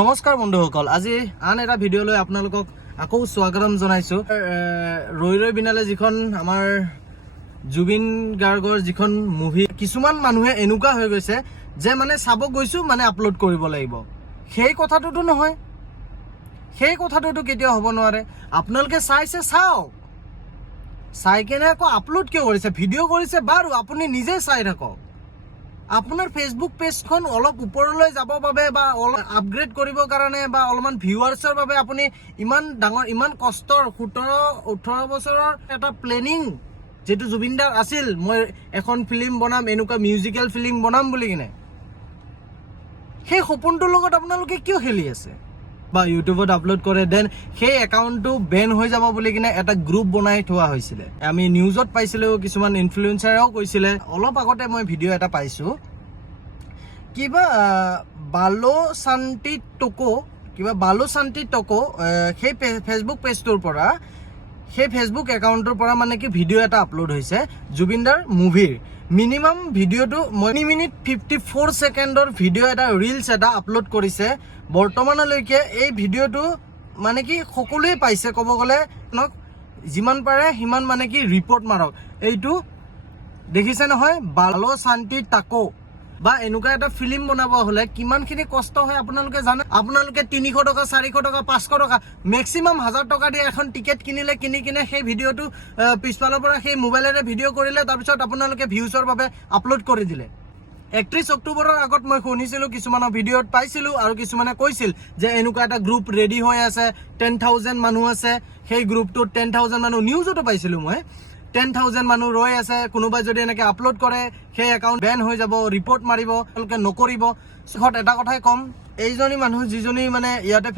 নমস্কাৰ বন্ধুসকল, আজি আন এটা ভিডিঅ' লৈ আপোনালোকক আকৌ স্বাগতম জনাইছো। ৰৈ ৰৈ বিনালে যিখন আমাৰ জুবিন গাৰ্গৰ যিখন মুভি, কিছুমান মানুহে এনেকুৱা হৈ গৈছে যে মানে চাব গৈছো মানে আপলোড কৰিব লাগিব। সেই কথাটোতো নহয়, সেই কথাটোতো কেতিয়াও হ'ব নোৱাৰে। আপোনালোকে চাইছে চাওক, চাই কেনে আকৌ আপলোড কিয় কৰিছে, ভিডিঅ' কৰিছে বাৰু আপুনি নিজে চাই থাকক। আপোনাৰ ফেচবুক পেজখন অলপ ওপৰলৈ যাবৰ বাবে বা অলপ আপগ্ৰেড কৰিবৰ কাৰণে বা অলপমান ভিউৱাৰ্ছৰ বাবে আপুনি ইমান ডাঙৰ ইমান কষ্টৰ 17-18 বছৰৰ এটা প্লেনিং যেটো জুবিনদাৰ আছিল, মই এখন ফিল্ম বনাম, এনেকুৱা মিউজিকেল ফিল্ম বনাম বুলি কিনে, সেই সপোনটোৰ লগত আপোনালোকে কিয় খেলি আছে? বা ইউটিউবত আপলোড কৰে, দেন সেই একাউণ্টটো বেন হৈ যাব বুলি কিনে এটা গ্ৰুপ বনাই থোৱা হৈছিলে। আমি নিউজত পাইছিলোঁ, কিছুমান ইনফ্লুৱেঞ্চাৰেও কৈছিলে। অলপ আগতে মই ভিডিঅ' এটা পাইছোঁ, কিবা বালো শান্তি টকো সেই ফেচবুক পেজটোৰ পৰা, সেই ফেচবুক একাউণ্টৰ পৰা মানে কি ভিডিঅ' এটা আপলোড হৈছে জুবিনদাৰ মুভিৰ। মিনিমাম ভিডিঅ'টো 1 মিনিট 54 ছেকেণ্ডৰ ভিডিঅ' এটা, ৰিলছ এটা আপলোড কৰিছে। বৰ্তমানলৈকে এই ভিডিঅ'টো মানে কি সকলোৱে পাইছে, ক'ব গ'লে যিমান পাৰে সিমান মানে কি ৰিপৰ্ট মাৰক। এইটো দেখিছে নহয়, বালো শান্তি টাকো বা এনেকুৱা এটা ফিল্ম বনাব হ'লে কিমানখিনি কষ্ট হয় আপোনালোকে জানে? আপোনালোকে 300 টকা, 400 টকা, 500 টকা, মেক্সিমাম 1000 টকা দিয়ে এখন টিকেট কিনিলে, কিনি কিনে সেই ভিডিঅ'টো পিছফালৰ পৰা সেই মোবাইলেৰে ভিডিঅ' কৰিলে, তাৰপিছত আপোনালোকে ভিউজৰ বাবে আপলোড কৰি দিলে। 31 অক্টোবৰৰ আগত মই শুনিছিলোঁ, কিছুমানৰ ভিডিঅ'ত পাইছিলোঁ, আৰু কিছুমানে কৈছিল যে এনেকুৱা এটা গ্ৰুপ ৰেডি হৈ আছে, 10,000 মানুহ আছে সেই গ্ৰুপটোত, 10,000 মানুহ, নিউজতো পাইছিলোঁ মই, 10,000 মানুহ ৰৈ আছে। কোনোবাই যদি এনেকৈ আপলোড কৰে সেই একাউণ্ট বেন হৈ যাব, ৰিপৰ্ট মাৰিব, তেওঁলোকে নকৰিব। শেষত এটা কথাই ক'ম, এইজনী মানুহ যিজনী মানে ইয়াতে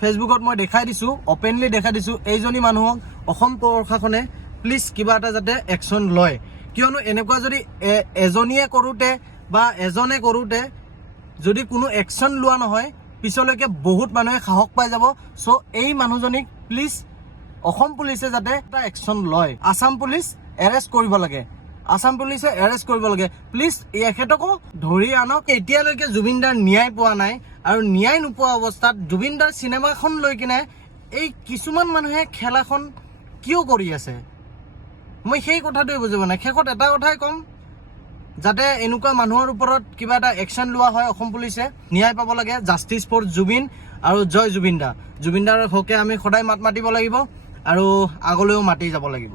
ফেচবুকত মই দেখাই দিছোঁ, অপেনলি দেখাই দিছোঁ, এইজনী মানুহক অসম প্ৰশাসনে প্লিজ কিবা এটা যাতে একশ্যন লয়। কিয়নো এনেকুৱা যদি এজনীয়ে কৰোঁতে বা এজনে কৰোঁতে যদি কোনো একশ্যন লোৱা নহয়, পিছলৈকে বহুত মানুহে সাহস পাই যাব। চ' এই মানুহজনীক প্লিজ অসম পুলিচে যাতে এটা একশ্যন লয়। আসাম পুলিচ এৰেষ্ট কৰিব লাগে, আসাম পুলিচে এৰেষ্ট কৰিব লাগে। প্লিজ এখেতকো ধৰি আনক। এতিয়ালৈকে জুবিনদাৰ ন্যায় পোৱা নাই, আৰু ন্যায় নোপোৱা অৱস্থাত জুবিনদাৰ চিনেমাখন লৈ কিনে এই কিছুমান মানুহে খেলাখন কিয় কৰি আছে, মই সেই কথাটোৱে বুজিব নাই। শেষত এটা কথাই ক'ম, যাতে এনেকুৱা মানুহৰ ওপৰত কিবা এটা একশ্যন লোৱা হয়, অসম পুলিচে ন্যায় পাব লাগে। জাষ্টিছ ফৰ জুবিন আৰু জয় জুবিনদা। জুবিনদাৰ হকে আমি সদায় মাত মাতিব লাগিব, আৰু আগলৈও মাতি যাব লাগিব।